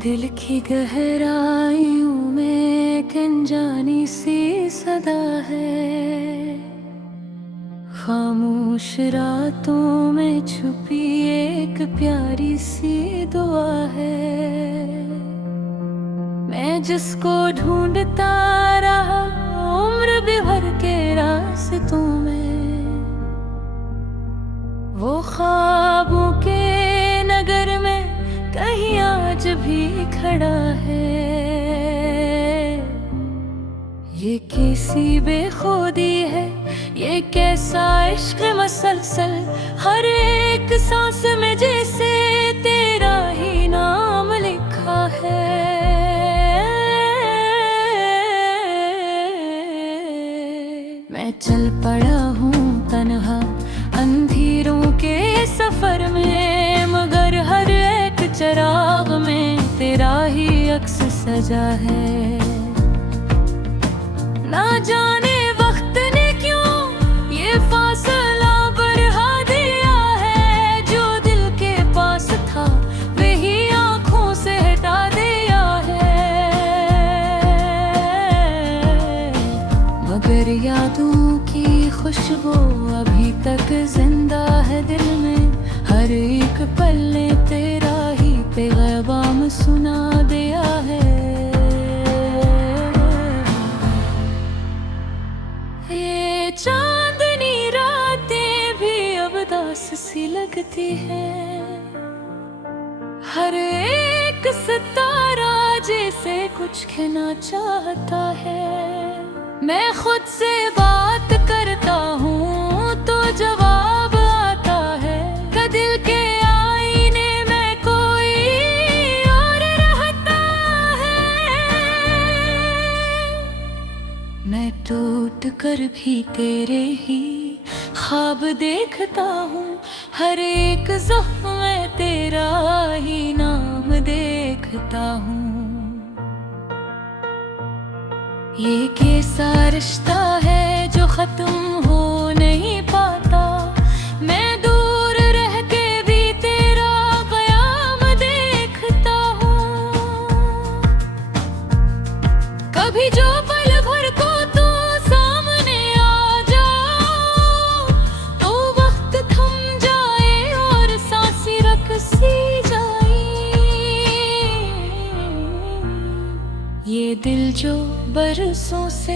दिल की गहराइयों में एक अनजानी सी सदा है, खामोश रातों में छुपी एक प्यारी सी दुआ है। मैं जिसको ढूंढता रहा उम्र भी भर के रास्तों में, वो ख्वाबों के नगर में कहीं आज भी खड़ा है। ये कैसी बेखुदी है, ये कैसा इश्क मसलसल, हर एक सांस में जैसे तेरा ही नाम लिखा है। मैं चल पड़ा हूँ तन्हा अंधेरों के सफर में, मगर हर एक चिराग में तेरा ही अक्स सजा है। ना जाने वक्त ने क्यों ये फासला बढ़ा दिया है, जो दिल के पास था वही आंखों से हटा दिया है। मगर यादों की खुशबू अभी तक जिंदा है दिल में, हर एक पल ने तेरा ही पैगाम सुना दिया है। ये चांदनी रातें भी अब दास सी लगती है, हर एक सितारा जैसे कुछ कहना चाहता है। मैं खुद से बात करता हूँ तो जवाब आता है, का दिल के आईने में कोई और रहता है। मैं टूट कर भी तेरे ही ख्वाब देखता हूँ, हर एक ज़ख्म में तेरा ही नाम देखता हूँ। ये कैसा रिश्ता है जो खत्म हो नहीं पाता, मैं दूर रह के भी तेरा क़याम देखता हूँ। कभी जो पल भर को तू सामने आ जाओ, तो वक्त थम जाए और सांसें रक सी जाए। ये दिल जो बरसों से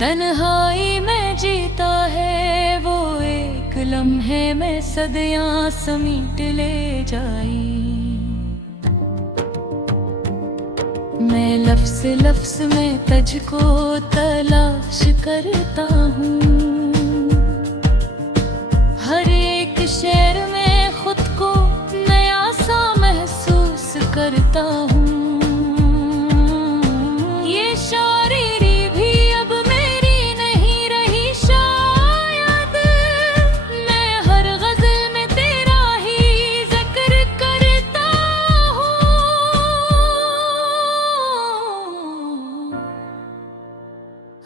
तन्हाई में जीता है, वो एक लम्हे में सदियां समीट ले जाई। मैं लफ्ज़ लफ्ज़ में तुझको तलाश करता हूँ, हर एक शेर में खुद को नया सा महसूस करता हूँ। ये शायरी भी अब मेरी नहीं रही शायद, मैं हर गज़ल में तेरा ही ज़िक्र करता हूँ।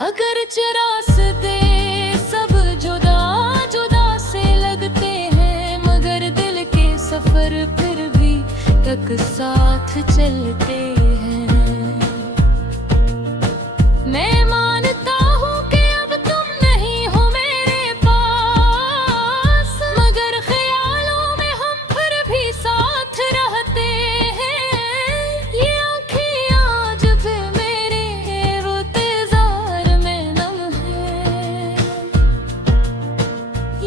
अगर रास्ते सब जुदा जुदा से लगते हैं, मगर दिल के सफर फिर भी एक साथ चलते हैं। मैं मानता हूँ कि अब तुम नहीं हो मेरे पास, मगर ख्यालों में हम फिर भी साथ रहते हैं। ये आँखें आज भी मेरे वो इंतज़ार में नम है,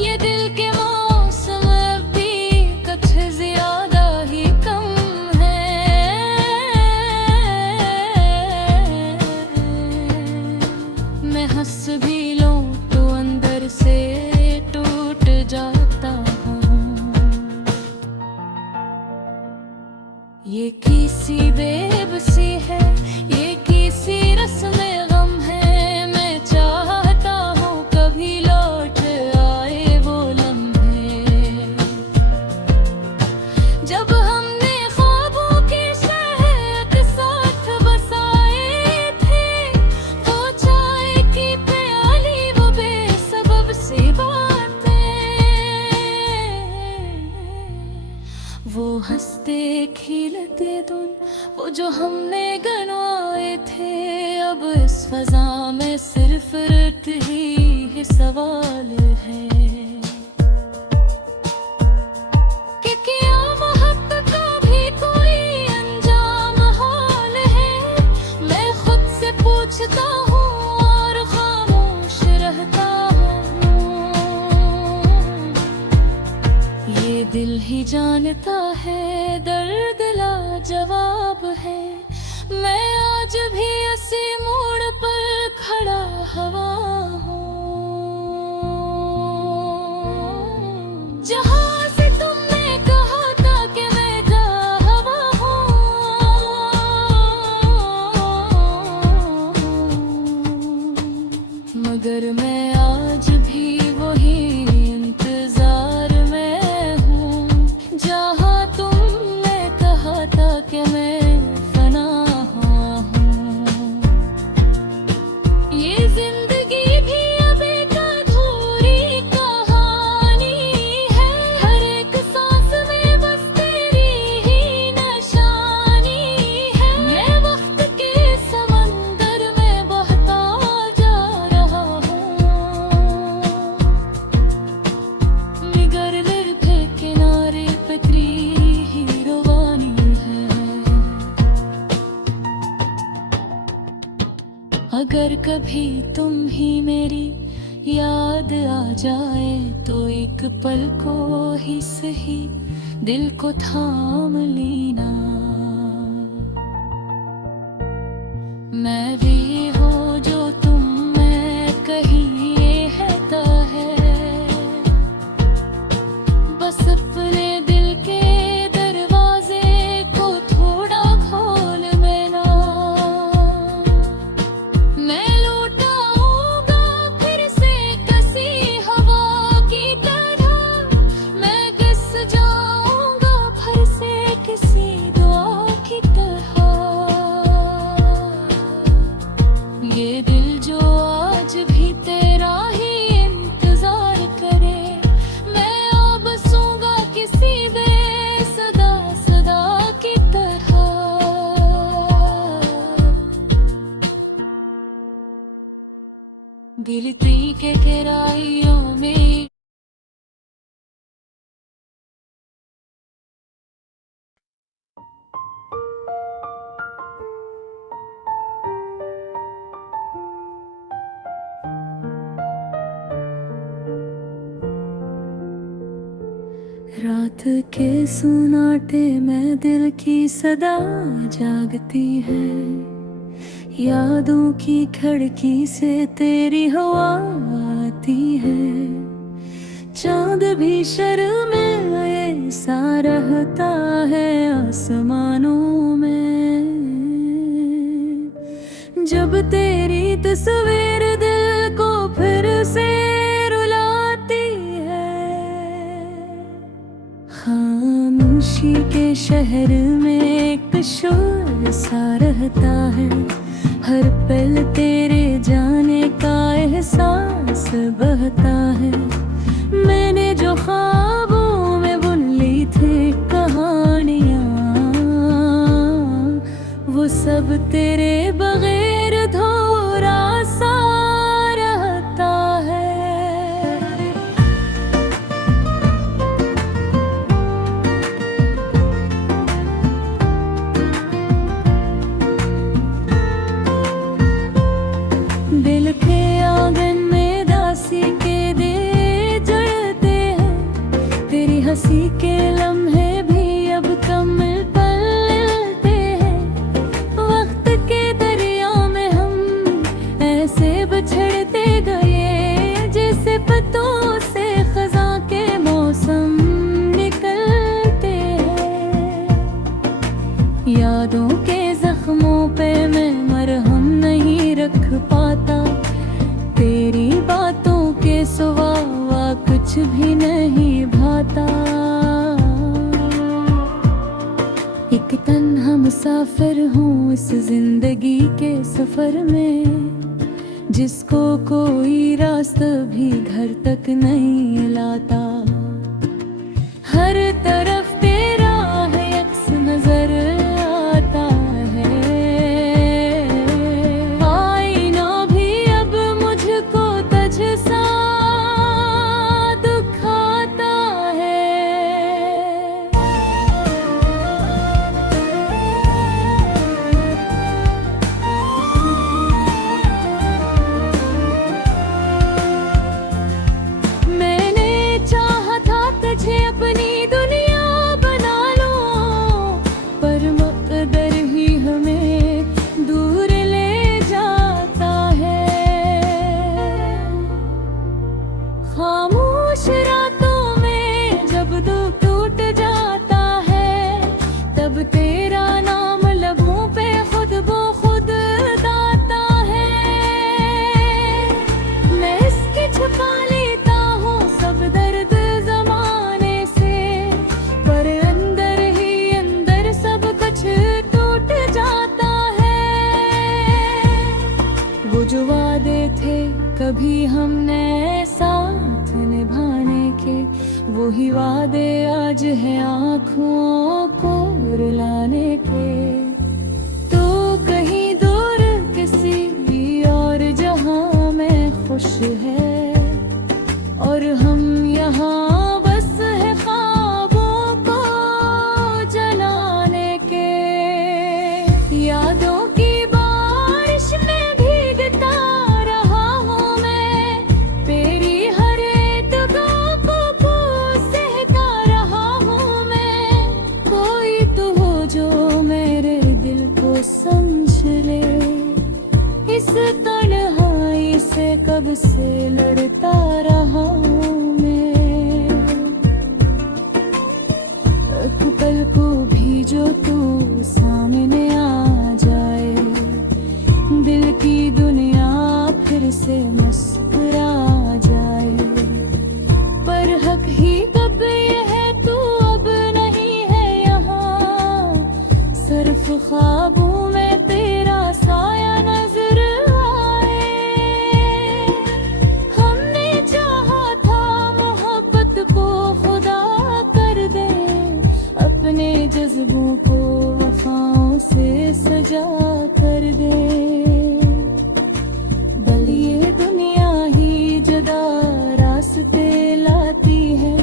ये दिल के मौसम अब भी कुछ ज़्यादा ही कम है। मैं हंस भी लूं तो अंदर से टूट जाता हूँ। ये किसी बेबसी है, ये किसी रस्म गम है, मैं चाहता हूँ कभी लौट आए वो लम्हे, जब हमने ख्वाबों के शहर साथ बसाए थे। वो चाय की प्याली, वो बेसबब सी बातें, वो हंसते खिलते दिन वो जो हमने गनवाए थे, अब इस फजा में सिर्फ रुत ही सवाल है कि क्या मोहब्बत का भी कोई अंजाम हाल है। मैं खुद से पूछता हूँ और खामोश रहता हूँ, ये दिल ही जानता है दर्द लाजवाब है। मैं आज भी इसी मोड़ पर खड़ा हवा हूँ, जहाँ से तुमने कहा था कि मैं जा हवा हूँ। मगर मैं आज भी वही इंतजार में हूँ, जहाँ तुमने कहा था कि मैं फना हूँ। ये जिंदगी भी अब एक अधूरी कहानी है, हर एक सांस में बस तेरी ही निशानी है। मैं वक्त के समंदर में बहता जा रहा हूँ, मगर निर्भय किनारे पे तेरी ही रवानी है। अगर कभी तुम ही मेरी याद आ जाए तो एक पल को ही सही दिल को थाम लेना। मैं भी हो जो तुम मैं कहीं ये रहता है, बस अपने दिल के दरवाजे को थोड़ा खोल लेना। मैं लौट आऊंगा फिर से कसी हवा की तरह, मैं घिस जाऊंगा फिर से किसी दुआ की तरह। ये दिल जो आज भी तेरा ही इंतजार करे, मैं आ बसूंगा किसी बेसदा सदा की तरह। दिल ती के गहराइयों में रात के सुनाटे में दिल की सदा जागती है, यादों की खिड़की से तेरी हवा आती है। चांद भी शर्माए सा रहता है आसमानों में, जब तेरी तस्वीर दिल को फिर से रुलाती है। खामोशी के शहर में एक शोर सा रहता है, हर पल तेरे जाने का एहसास बहता है। मैंने जो ख्वाबों में बुन ली थी कहानियाँ, वो सब तेरे बगैर अधूरा सा रहता है। दिल के आंगन में दासी के दे जड़ते हैं, तेरी हंसी के लम्हे भी अब कम पलते हैं। वक्त के दरिया में हम ऐसे बिछड़ते गए, जैसे पत्तों से खज़ां के मौसम निकलते हैं। यादों के जख्मों पे मैं मरहम नहीं रख पाता, तेरी बातों के सिवा कुछ भी नहीं भाता। एक तन्हा मुसाफिर हूँ इस जिंदगी के सफर में, जिसको कोई रास्ता भी घर तक नहीं लाता। हर तरफ तेरा है अक्स नजर खामोश रातों में जब दिल टूट जाता है, तब तेरा नाम लबों पे खुद वो खुद गाता है। मैं इसकी छुपा लेता हूँ सब दर्द जमाने से, पर अंदर ही अंदर सब कुछ टूट जाता है। वो जो वादे थे कभी हमने साथ निभाने के, वही वादे आज है आँखों को रुलाने के। तो कहीं दूर किसी और जहां में खुश है, और हम यहाँ बस है ख्वाबों को जलाने के। यादों की बारिश में भीगता रहा हूँ मैं, तेरी हर एक दुआ को सहता रहा हूँ मैं। कोई तो हो जो मेरे दिल को समझ ले, इस तन्हाई से कब से लड़ता रहा हूँ मैं। एक पल को भी जो तू सामने आ जाए, दिल की दुनिया फिर से मुस्कुरा जाए। पर हक ही कब ये है तू अब नहीं है यहाँ, सिर्फ ख्वाबों में तेरा साया नजर आए। हमने चाहा था मोहब्बत को खुदा कर दे, अपने जज्बों को वफाओं से सजा कर दे। बल ये दुनिया ही जुदा रास्ते लाती है,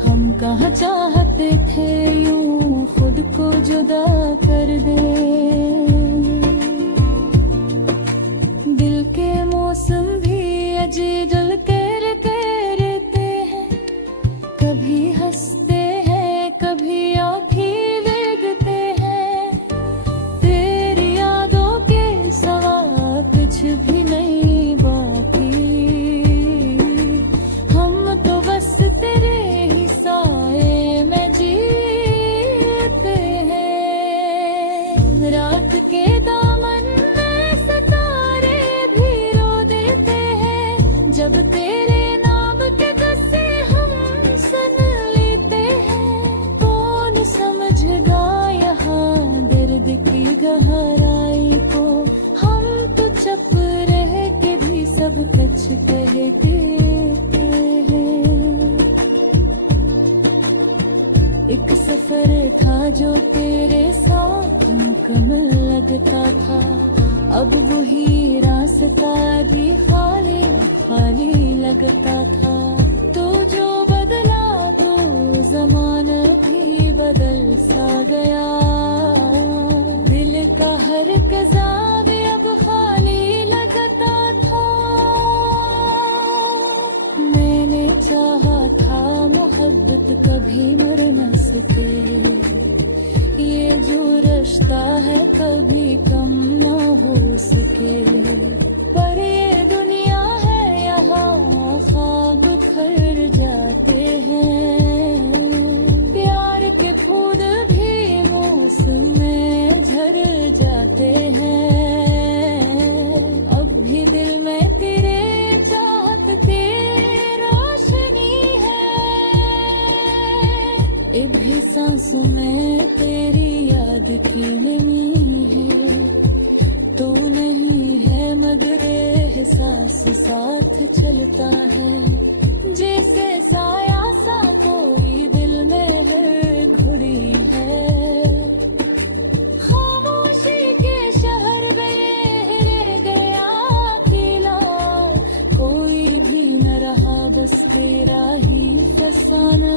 हम कहाँ चाहते थे यूं खुद को जुदा कर दे। दिल के मौसम भी अजीजल करते हैं, कभी हंसते हैं कभी आँखें भीगते हैं। तेरी यादों के सिवा कुछ भी नहीं बाकी, हम तो बस तेरे ही साए में जीते हैं। रात के दामन में सितारे भी रो देते हैं, जब तेरे नाम के किस्से हम सुन लेते हैं। कौन समझेगा यहाँ दर्द की गहराई को, हम तो चुप रह के भी सब कुछ कहते हैं। एक सफर था जो तेरे साथ मुकम्मल लगता था, अब वही रास्ता भी खाली खाली लगता था। तो जो बदला तो ज़माना भी बदल सा गया, दिल का हर कज़ा भी अब खाली लगता था। मैंने चाहा था मोहब्बत कभी मर न सके, ये जो रिश्ता है कभी कम ना हो सके। पर ये दुनिया है यहाँ ख्वाब खर जाते हैं, प्यार के फूल भी मौसम में झड़ जाते हैं। अब भी दिल में तेरे चाहत की रोशनी है, अब भी सांसों में तेरी याद की नमी है। तू नहीं है मगर एहसास साथ चलता है, जैसे साया सा कोई दिल में हर घड़ी है। खामोशी के शहर में रह गया अकेला, कोई भी न रहा बस तेरा ही फसाना।